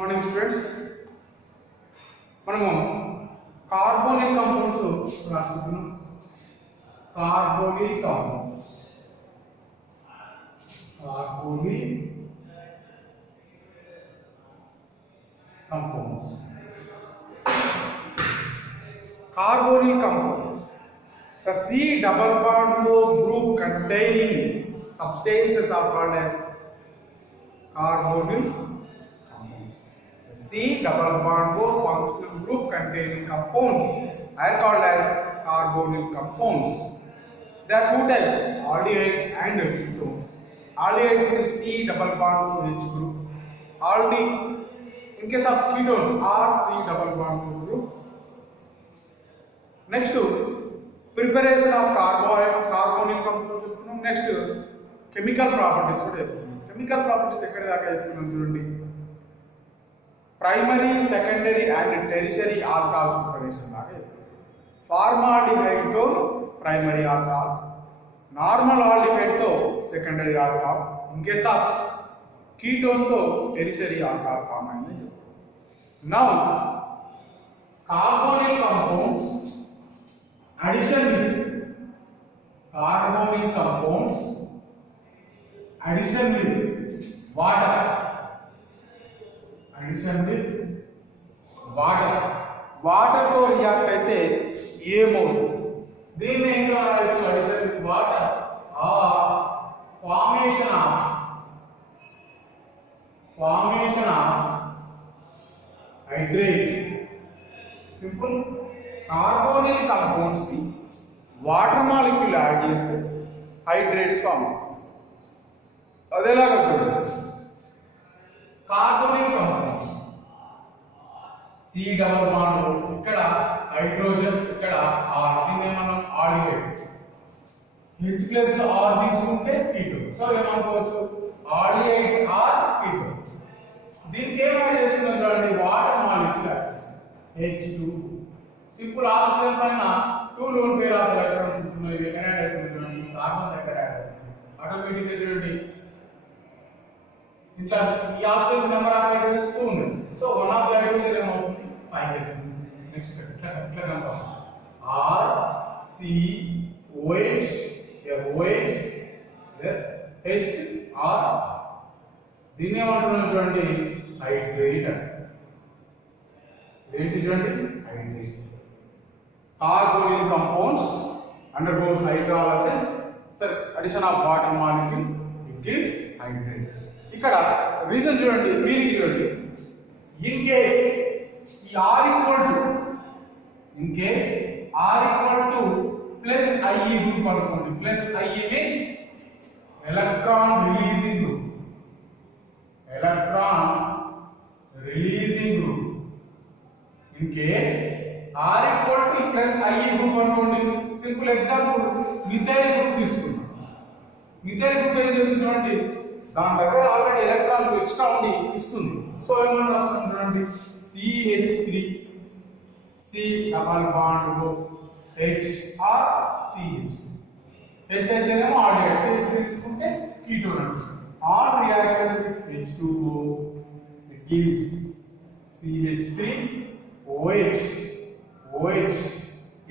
Morning students, మనము carbonic compounds రాసుకుంటున్నాం. Carbonic compounds carbonyl compounds. The C double bond group containing substances are called as carbonyl compounds. The C double bond functional group containing compounds are called as carbonyl compounds. There are two types, aldehydes and ketones. Aldehydes with C double bond H group. Aldehyde in case of ketones are C double bond group. Next, preparation of carbonyl compounds. Next, chemical properties. Chemical properties ekkada daaka cheptunam chudandi. Primary, secondary and tertiary alcohols preparation daaka. Formaldehyde to primary alcohol, normal aldehyde to secondary alcohol. In case of ketone to tertiary alcohol form ayindi. Now, carbonyl compounds addition with carbonyl compounds addition with water, water to react అయితే ఏమవుతుంది? దీన్ని ఇంకా రాయొచ్చు, addition with water or formation of hydrate. Simple. Carbonyl compounds కి water molecule add చేస్తే hydrates form అవుతాయి. అదేలాగా చూడండి, carbonyl compounds C double bond, ఇక్కడ హైడ్రోజన్, ఇక్కడ R, దీన్ని ఏమన్నా ఆల్డిహైడ్. H ప్లస్ లో R తీసుకుంటే కీటోన్. సో ఏమనుకోవచ్చు, ఆల్డిహైడ్స్ ఆర్ కీటోన్. దీనికి ఏం యాడ్ చేస్తున్నాం చూడండి, వాటర్ మాలిక్యూల్ యాడ్ చేస్తున్నాం, H2. సింపుల్ ఆక్సిజన్ పైన 2 లోన్ పేర్ ఆఫ్ ఎలక్ట్రాన్స్ ఉంటున్నాయి. ఎక్కడ యాడ్ అవుతుంది చూడండి, కార్బన్ దగ్గర యాడ్ అవుతుంది. ఆటోమేటిక్ గా చూడండి, ఇట్లా ఈ ఆక్సిజన్ నెంబర్ ఆఫ్ హైడ్రోజన్స్ 2 ఉంది. So one of the hydrogen ఏమవుతుంది, 5 అవుతుంది. నెక్స్ట్ ఇట్లా కనుక R C OH OH H R, దీన్ని ఏమంటున్నాం చూడండి, హైడ్రేట్ అంటారు. ఏంటి చూడండి, hydrate. Carbonyl compounds undergoes hydrolysis, so addition of water molecule, it gives hydrates. ఇక్కడ రీజన్ చూడండి, మీనింగ్ చూడండి. ఇన్ కేస్ ఈ R equal to plus IE group అనుకోండి. Plus IE means electron releasing group. In case R equal to plus IE group అనుకోండి. Simple example, methyl group తీసుకుందాం. Methyl group ఏం చేస్తుంది చూడండి, దాని దగ్గర ఆల్రెడీ ఎలక్ట్రాన్స్ ఎక్స్ట్రా ఉండి ఇస్తుంది. సో ఏమన్నా రాస్తున్నాం చూడండి, CH3 C double bond H R CH. H అయితేనేమో ఆల్డిహైడ్, CH3 తీసుకుంటే కీటోన్ అంటారు. On reaction with H2O, it gives CH3 OH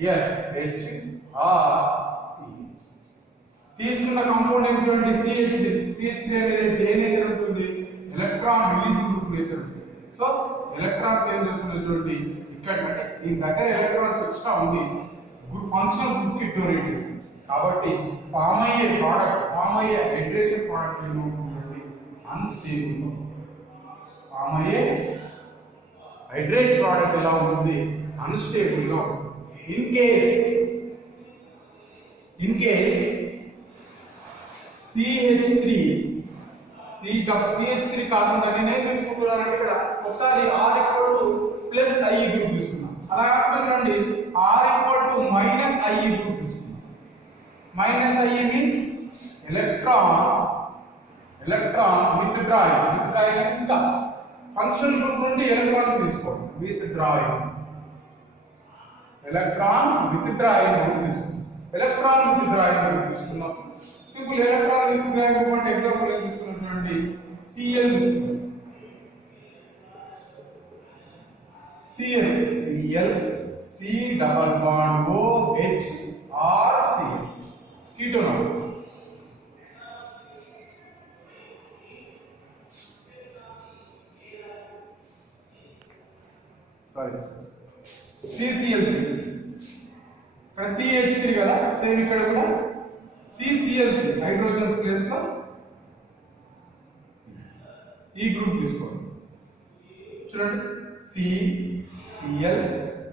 here H R CH. తీసుకున్న కాంపౌండ్ ఏంటంటే CH3 అనేది ఏ నేచర్ ఉంటుంది, ఎలక్ట్రాన్ రిలీజింగ్ గ్రూప్ నేచర్ ఉంటుంది. సో ఎలక్ట్రాన్స్ ఏం చేస్తున్నాయి చూడండి, ఇక్కడ ఈ దగ్గర ఎలక్ట్రాన్స్ ఎక్స్ట్రా ఉంది, గుడ్ ఫంక్షన్ గ్రూప్ కి డొనేట్ చేస్తుంది. కాబట్టి ఫామ్ అయ్యే హైడ్రేషన్ ప్రోడక్ట్ ఏమో ఉంటుంది, అన్స్టేబుల్. ఫామ్ అయ్యే హైడ్రేట్ ప్రోడక్ట్ ఎలా ఉంటుంది, అన్స్టేబుల్ గా ఉంటుంది. ఇన్ కేస్ CH3 కాకుండా నేను ఏం తీసుకుంటున్నానంటే, ఇక్కడ ఒకసారి R equal to plus IE group తీసుకున్నాం. అలా కాకుండా R equal to minus IE group తీసుకున్నాం. Minus IE means electron withdrawing ఇంకా ఫంక్షన్ గ్రూప్ నుండి ఎలక్ట్రాన్స్ తీసుకోండి, withdrawing తీసుకున్నాం. సింపుల్ ఎలక్ట్రాన్ withdrawing ఎగ్జాంపుల్ ఏం తీసుకున్నాం చూడండి, Cl తీసుకున్నాం. Cl C double bond O H R Cl ketone. Sorry, CCl3 ఇక్కడ CH3 కదా, సేమ్ ఇక్కడ కూడా CCl3 హైడ్రోజన్స్ ప్లేస్ లో ఈ గ్రూప్ తీసుకోండి. చూడండి C Cl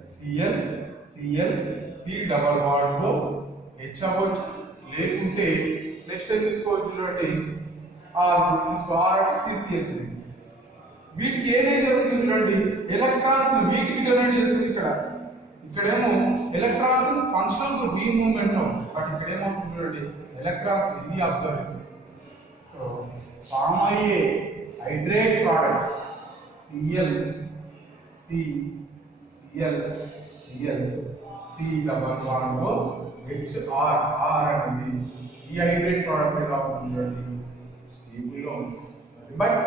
Cl Cl C double bond O H అవ్వచ్చు, లేకుంటే నెక్స్ట్ ఏం తీసుకోవచ్చు చూడండి R గ్రూప్ తీసుకో, R అంటే CCl3. వీటికి ఏదైతే జరుగుతుంది చూడండి, ఎలక్ట్రాన్స్ వీటికి డొనేట్ చేస్తుంది. ఇక్కడేమో ఎలక్ట్రాన్స్ ఫంక్షనల్ గ్రూప్ ఈ మూవ్మెంట్ లో, బట్ ఇక్కడ ఏమవుతుంది చూడండి, ఎలక్ట్రాన్స్ ఇది అబ్జర్వ్ చేస్తుంది. సో ఫామ్ అయ్యే hydrate product Cl C Cl Cl C double bond O H R R అనేది ఈ హైడ్రేట్ ప్రోడక్ట్ ఎలా ఉంటుంది చూడండి, స్టేబుల్ గా ఉంటుంది. But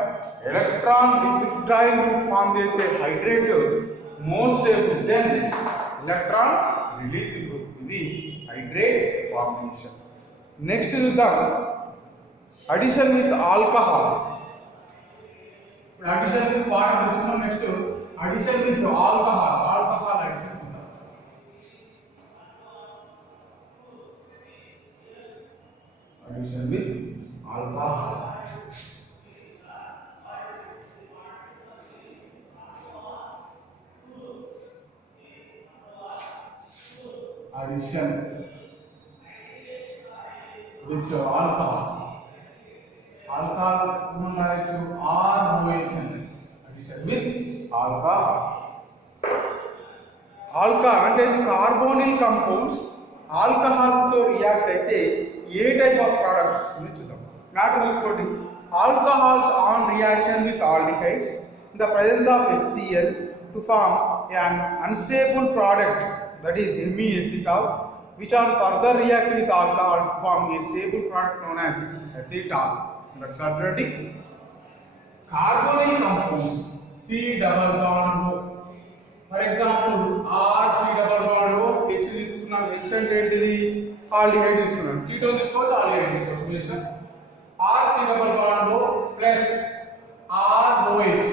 electron withdrawing group form చేసే hydrate more stable than electron releasing group. ఇది హైడ్రేట్ ఫార్మేషన్. నెక్స్ట్ చూద్దాం addition with alcohol. Addition with water తీసుకున్నాం. Next addition with alcohol. Alcohol addition చూద్దాం. Addition with alcohol. Addition with alcohol. Alcohol రాయొచ్చు ROH అని. Addition with alcohol. Alcohol అంటే carbonyl compounds alcohols తో react అయితే ఏ టైప్ ఆఫ్ ప్రొడక్ట్స్ వస్తుందో చూద్దాం. మ్యాటర్ చూసుకోండి. Alcohols on reaction with aldehydes in the presence of HCl to form an unstable product, that is MEacetal, which on further react with alcohol to form a stable product known as acetal. That's already carbonyl compounds C double bond O. For example, R C double bond O H తీసుకున్నాం. H అంటే ఏంటిది, ఆల్డిహైడ్ తీసుకున్నాం. కీటోన్ తీసుకోవాలి, ఆల్డిహైడ్ తీసుకోవాలి. R C double bond O plus R OH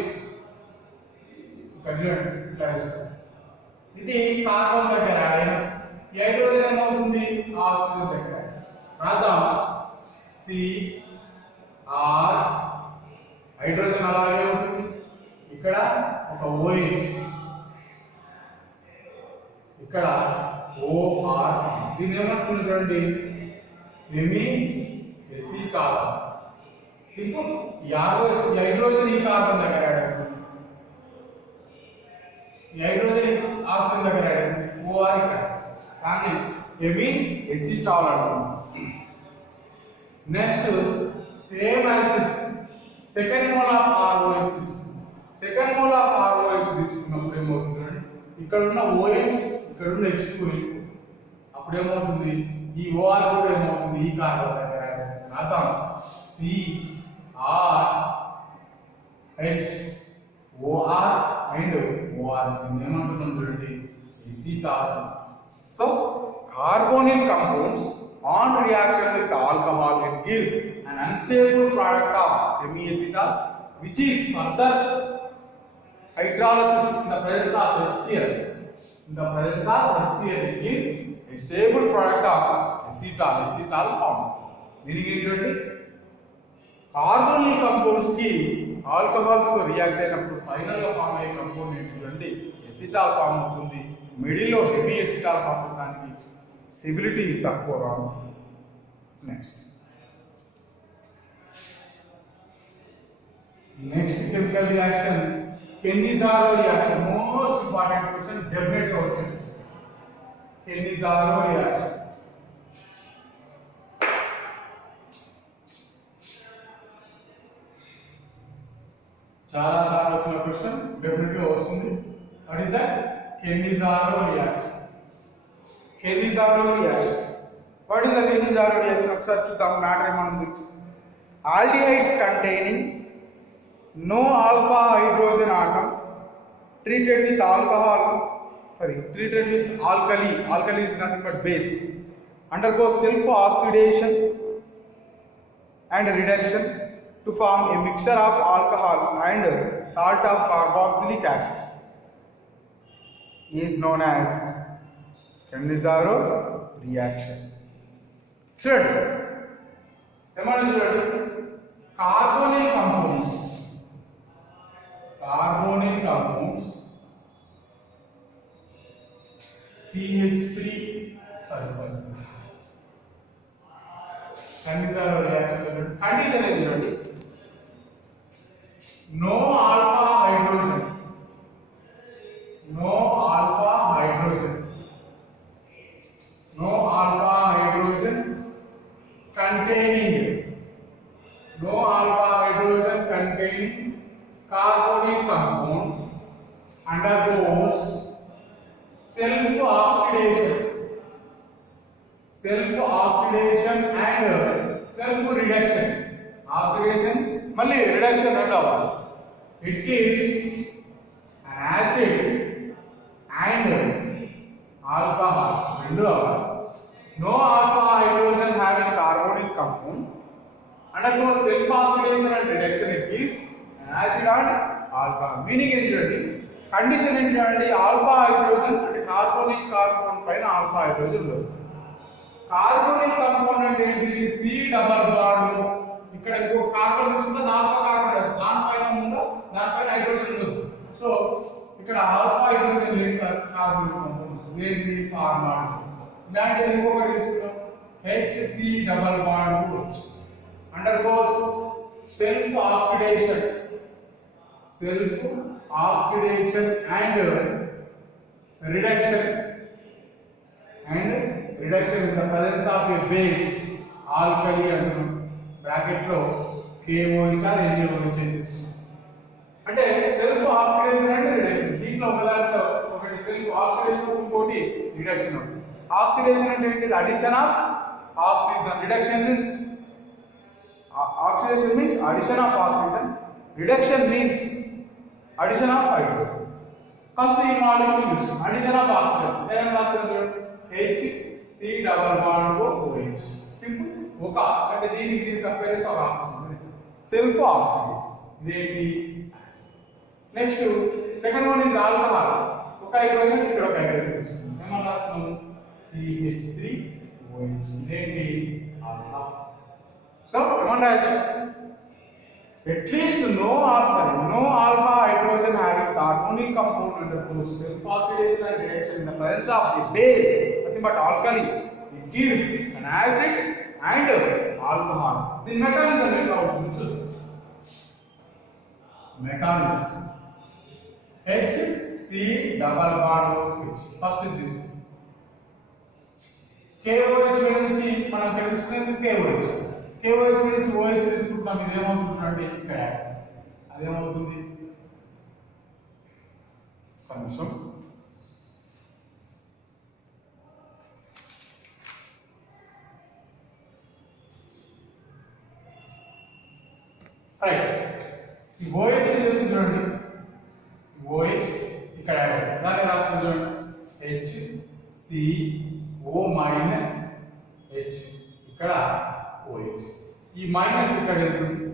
plus ఇది కార్బన్ దగ్గర ఈ హైడ్రోజన్ ఏమవుతుంది, ఆక్సిజన్ దగ్గర రాద్దాం. సి ఆర్ హైడ్రోజన్ అలాగే ఉంటుంది. ఇక్కడ ఒక OH, ఇక్కడ OR. దీని ఏమంటుంది చూడండి, ఎసిటాల్. సింపుల్. ఈ హైడ్రోజన్ ఈ కార్బన్ దగ్గర యాడ్ అవుతుంది, ఈ హైడ్రోజన్ ఆక్సిజన్ దగ్గర యాడ్ అవుతుంది, OR ఇక్కడ. కానీ ఎసిటాల్ అంటున్నాం. Next same acid second mole of ROH తీసుకున్నాం. సెకండ్ మోల్ ఆఫ్ ROH తీసుకున్నప్పుడు ఏమవుతుంది, ఇక్కడ ఉన్న OH ఇక్కడ ఉన్న H2 అప్పుడు ఏమవుతుంది, ఈ OR కూడా ఏమవుతుంది, ఈ కార్బన్ దగ్గర రాద్దాం. CrHOR అండ్ OR ఏమంటున్నాం చూడండి, acetal. So carbonyl compounds on reaction with alcohol, it gives an unstable product of MEacetal, which is further hydrolysis in the presence of HCl. In the presence of HCl, it gives a stable product of acetal form. Meaning ఏంటంటే carbonyl compounds కి alcohols తో react అయినప్పుడు final గా form అయ్యే compound ఏంటంటే acetal form అవుతుంది. మిడిల్లో heavy acetal form అవడానికి స్టెబిలిటీ తక్కువ రాదు. Next chemical reaction Cannizzaro reaction. Most important question definite గా వచ్చింది. కెనిజారో రియాక్షన్ చాలా సార్లు వచ్చిన క్వశ్చన్, డెఫినెట్ గా వస్తుంది. What is that? Cannizzaro reaction. Cannizzaro reaction. What is the Cannizzaro reaction? ఒకసారి చూద్దాం. మ్యాటర్ ఏమనుంది, aldehydes containing no alpha hydrogen atom treated with alcohol, treated with alkali, alkali is nothing but base, undergoes self-oxidation and reduction to form a mixture of alcohol and salt of carboxylic acids, is known as Cannizzaro reaction. చూడండి ఏమన్నా చూడండి, carbonyl compounds CH3 Cannizzaro reaction condition ఏంటి చూడండి, no alpha hydrogen containing carbonyl compound undergoes self-oxidation and self-reduction. Oxidation మళ్ళీ reduction రెండవ. It gives an acid and alcohol. రెండవ. No alpha hydrogen having carbonyl compound undergoes self-oxidation and reduction. It gives an acid and alcohol. Meaning ఏంటంటే కండిషన్ ఏంటంటే alpha hydrogen అంటే carbonic compound పైన alpha hydrogen లేదు. Carbonic compound అంటే ఏంటి, C double bond, ఇక్కడ ఇంకో కార్బన్ తీసుకుంటే ఆల్ఫా కార్బన్ దానిపైన ఉందా, దానిపైన హైడ్రోజన్ ఉంది. సో ఇక్కడ ఆల్ఫా హైడ్రోజన్ లేని కార్బోనిక్ కాంపౌండ్ ఏంటి, ఫార్మాల్. ఇలాంటిది ఇంకొకటి తీసుకున్నాం, HC డబల్ బాండ్ వచ్చి undergoes self-oxidation and reduction in the presence of a base, alkali and bracket lo KOH or NaOH అంటే సెల్ఫ్ ఆక్సిడేషన్ అంటే రిడక్షన్. దీంట్లో ఒకదాంట్లో ఒకటి సెల్ఫ్ ఆక్సిడేషన్, ఇంకోటి రిడక్షన్. ఆక్సిడేషన్ అంటే ఏంటి, addition of oxygen. Reduction means oxidation means addition of oxygen, reduction means addition of hydrogen. First ఈ molecule use addition of oxygen ఏం రాస్తారు, HC double bond OH. Simple. ఒక అంటే దీనికి కంపేర్ చేస్తే ఒక ఆక్సిజన్, సెల్ఫ్ ఆక్సిడేషన్. ఇదేంటి, next second one is alcohol. ఒక హైడ్రోజన్ ఇక్కడ ఒక హైడ్రోజన్ తీసుకుంటాం, ఏమన్నా రాస్తాము, CH3OH. ఇదేంటి, alcohol. So, at least no alpha hydrogen having carbonyl compound undergoes self-oxidation and reduction in the presence of the base, nothing but alkali. It gives an acid and alcohol. The mechanism is mechanism. HC double bond H. First is this. KOH నుంచి మనం తెలుసుకునేది KOH. KOH నుంచి OH తీసుకుంటాం, ఇదేమవుతుందంటే ఇక్కడ అదేమవుతుంది, కొంచెం రైట్. ఈ OH చేసి చూడండి, OH ఇక్కడ దాన్ని రాసుకుని చూడండి, HCO మైనస్ H, ఇక్కడ OH. ఈ మైనస్ ఇక్కడ వెళ్తుంది,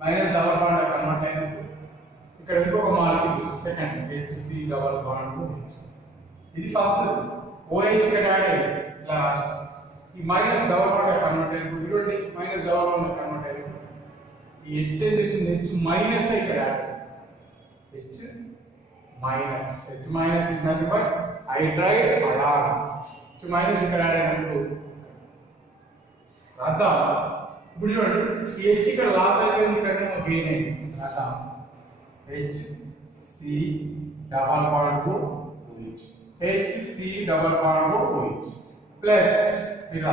మైనస్ డబల్ బాండ్ కన్వర్ట్ అయినప్పుడు ఇక్కడ ఇంకొక molecule second HC double bond OH. ఇది ఫస్ట్ OH ఇక్కడ యాడ్ అయ్యింది, ఇలా రాస్తాం. ఈ మైనస్ డబల్ బాండ్ కన్వర్ట్ అయినప్పుడు ఇటువంటి మైనస్ డబల్ బాండ్ కన్వర్ట్ అయినప్పుడు ఈ H ఏం చేస్తుంది, H మైనస్ ఇక్కడ add H minus is nothing but hydride ion. H minus ఇక్కడ యాడ్ అయినప్పుడు రాద్దాం. ఇప్పుడు చూడండి, ఈ H ఇక్కడ లాస్ అయిపోయింది, ఇక్కడ గెయిన్ అయింది. రాద్దాం, HC double bond OH, HC double bond OH plus ఇలా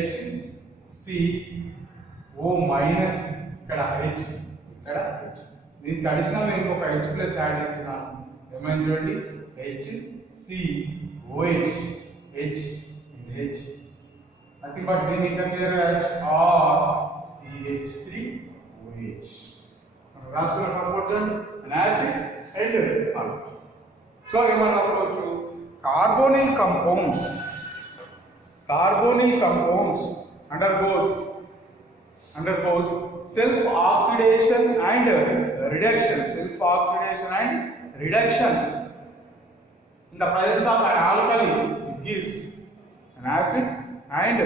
HCO మైనస్ ఇక్కడ H, ఇక్కడ H. దీనికి అడిషనల్ ఇంకొక H ప్లస్ యాడ్ చేస్తున్నాను, ఏమైంది చూడండి, HCOH, H nothing but దీన్ని ఇంకా క్లియర్ గా CH3OH. రాసుకున్న compound an acid and and alcohol. So ఏమన్నా రాసుకోవచ్చు, carbonyl compounds undergoes self oxidation and reduction in the presence of an alkali. It gives an acid and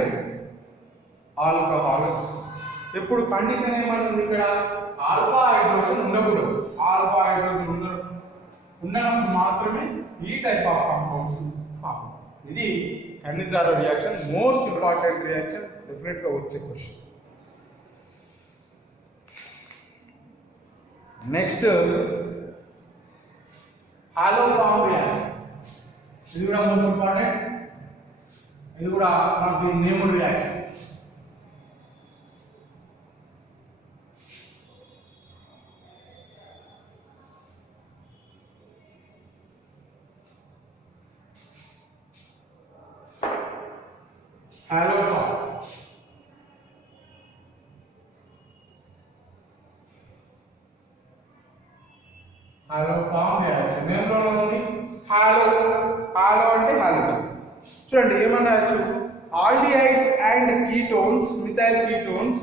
alcohol. ఇప్పుడు కండిషన్ ఏమంటుంది ఇక్కడ, alpha hydrogen ఉండకూడదు. ఆల్ఫా హైడ్రోజన్ ఉన్నప్పుడు మాత్రమే ఈ type of compounds form. ఇది Cannizzaro reaction, most important reaction, definite గా వచ్చే question. Next haloform reaction. ఇది కూడా మోస్ట్ ఇంపార్టెంట్. ఇది కూడా మనకి named reaction. Haloform. Haloform reaction name లో ఉంది హాలో. హాలో అంటే హాలోజన్. చూడండి ఏమన్నా రాయొచ్చు, aldehydes and ketones, methyl ketones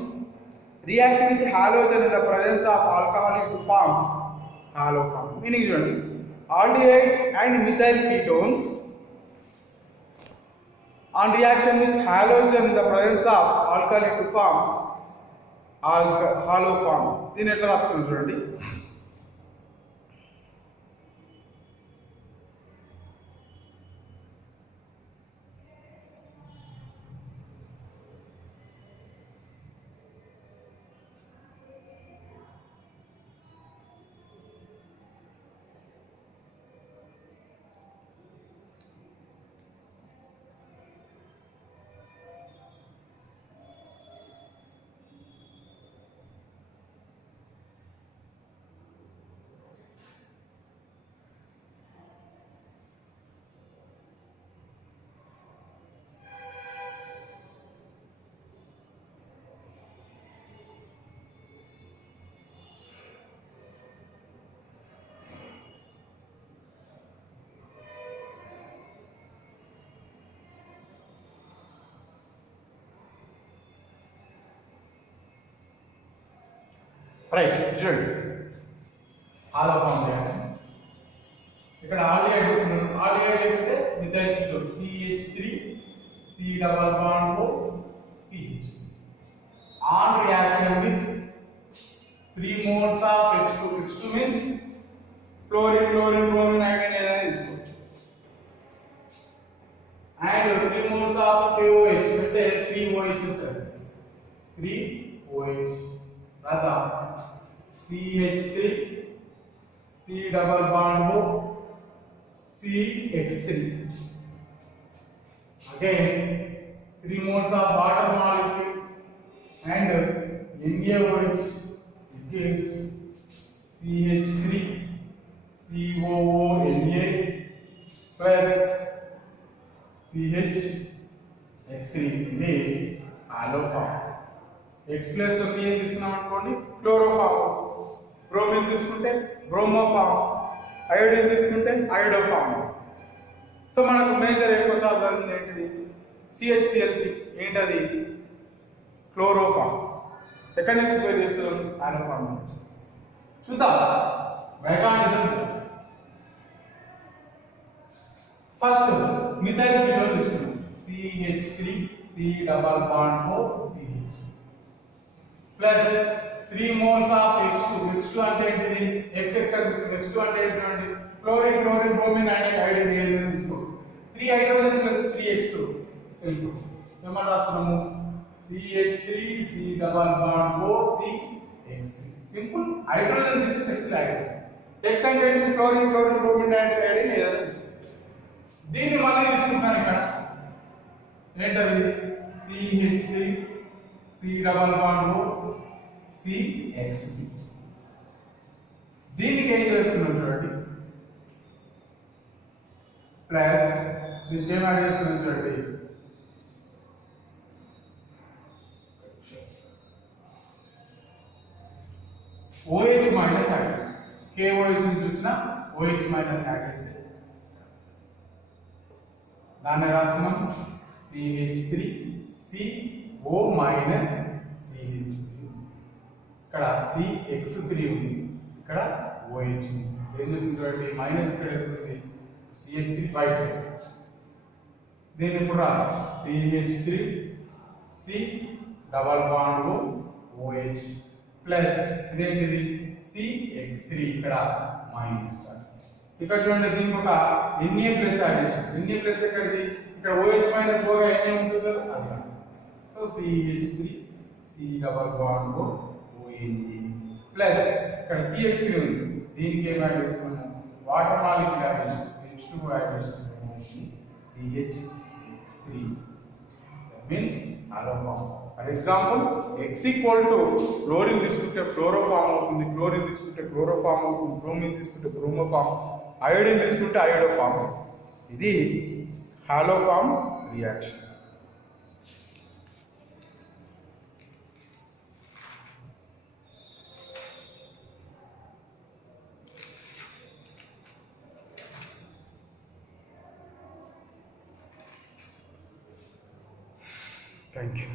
react with halogen in the presence of alcohol to form halo form. Meaning చూడండి, aldehyde and methyl ketones on reaction with halogen in the presence of alkali to form halo form. దీని ఎట్లా రాస్తున్నాం చూడండి, రైట్. చూడండి hollow form reaction. ఇక్కడ ఆల్డిహైడ్ తీసుకున్నాం. ఆల్డిహైడ్ ఏంటంటే methyl ketone CH3 C double bond O CH on reaction with 3 moles of H2. H2 means chlorine, bromine, iodine ఏదైనా తీసుకోవచ్చు. and 3 moles of KOH అంటే 3OH సార్, 3OH రాదా CH3 C double bond O CH3. Again 3 moles of water molecule and NaOH. It gives CH3 COONA plus CH3. ఇది hollow form. X plus లో C తీసుకున్నాం అనుకోండి, chloroform. Bromine తీసుకుంటే బ్రోమోఫామ్. అయోడిన్ తీసుకుంటే అయోడోఫామ్. సో మనకు మేజర్ ఎక్కువ చదువుతుంది ఏంటిది, CHCl3. ఏంటది, క్లోరోఫామ్. ఎక్కడి నుంచి ప్రిపేర్ చేస్తున్నాం, హాలోఫామ్ నుంచి. చూద్దాం మెకానిజం. ఫస్ట్ మిథైల్ కీటోన్ తీసుకున్నాం, CH3 C double bond O CH plus 3 moles of H2. H2 అంటే ఏంటిది, XX తీసుకుంటే H2 అంటే ఏంటండి, క్లోరిన్, బ్రోమిన్ అండ్ ఐడిన్ ఏదైనా తీసుకోండి. 3 హైడ్రోజన్ ప్లస్ 3H2 తెలుసు. ఏమన్నా రాస్తున్నాము, CH3 C double bond O CH3. Simple. Hydrogen తీసి X లో యాడ్ చేస్తాం. X అంటే ఏంటి, క్లోరిన్, బ్రోమిన్ అండ్ ఐడిన్ ఏదైనా తీసుకోండి. దీన్ని మళ్ళీ తీసుకుంటాను ఇక్కడ, ఏంటది CH3 C double bond O CH3. దీనికి ఏం చేస్తున్నాం చూడండి, ప్లస్ దీనికి ఏం యాడ్ చేస్తున్నాం చూడండి, OH మైనస్ యాడ్ చేస్తాం. KOH నుంచి వచ్చిన OH మైనస్ యాడ్ చేస్తే దాన్ని రాస్తున్నాం CH3 CO మైనస్ CH3. ఇక్కడ CX3 ఉంది, ఇక్కడ OH ఉంది. ఏం చేస్తుంది మైనస్ ఇక్కడ వెళ్తుంది, CH3 బయట. దీన్ని ఇప్పుడు రా CH3 C double bond OH plus ఇదేంటిది CX3 ఇక్కడ మైనస్ చార్జ్. ఇక్కడ చూడండి దీనికి ఒక Na ప్లస్ యాడ్ చేసాం. Na ప్లస్ ఎక్కడిది, ఇక్కడ OH మైనస్ పోగా Na ఉంటుంది కదా అది రాస్తాం. So CH3 C double bond ONA plus ఇక్కడ CX3 ఉంది, దీనికి ఏం యాడ్ చేస్తున్నాము వాటర్ మాలిక్యూల్ యాడ్ చేసాం, H2O యాడ్ చేసాం, CH3 means allophone. For example, X equal to chlorine తీసుకుంటే ఫ్లోరోఫామ్ అవుతుంది, క్లోరిన్ తీసుకుంటే క్లోరోఫామ్ అవుతుంది, బ్రోమిన్ తీసుకుంటే బ్రోమోఫామ్, అయోడిన్ తీసుకుంటే అయోడోఫామ్. ఇది హాలోఫామ్ రియాక్షన్. Thank you.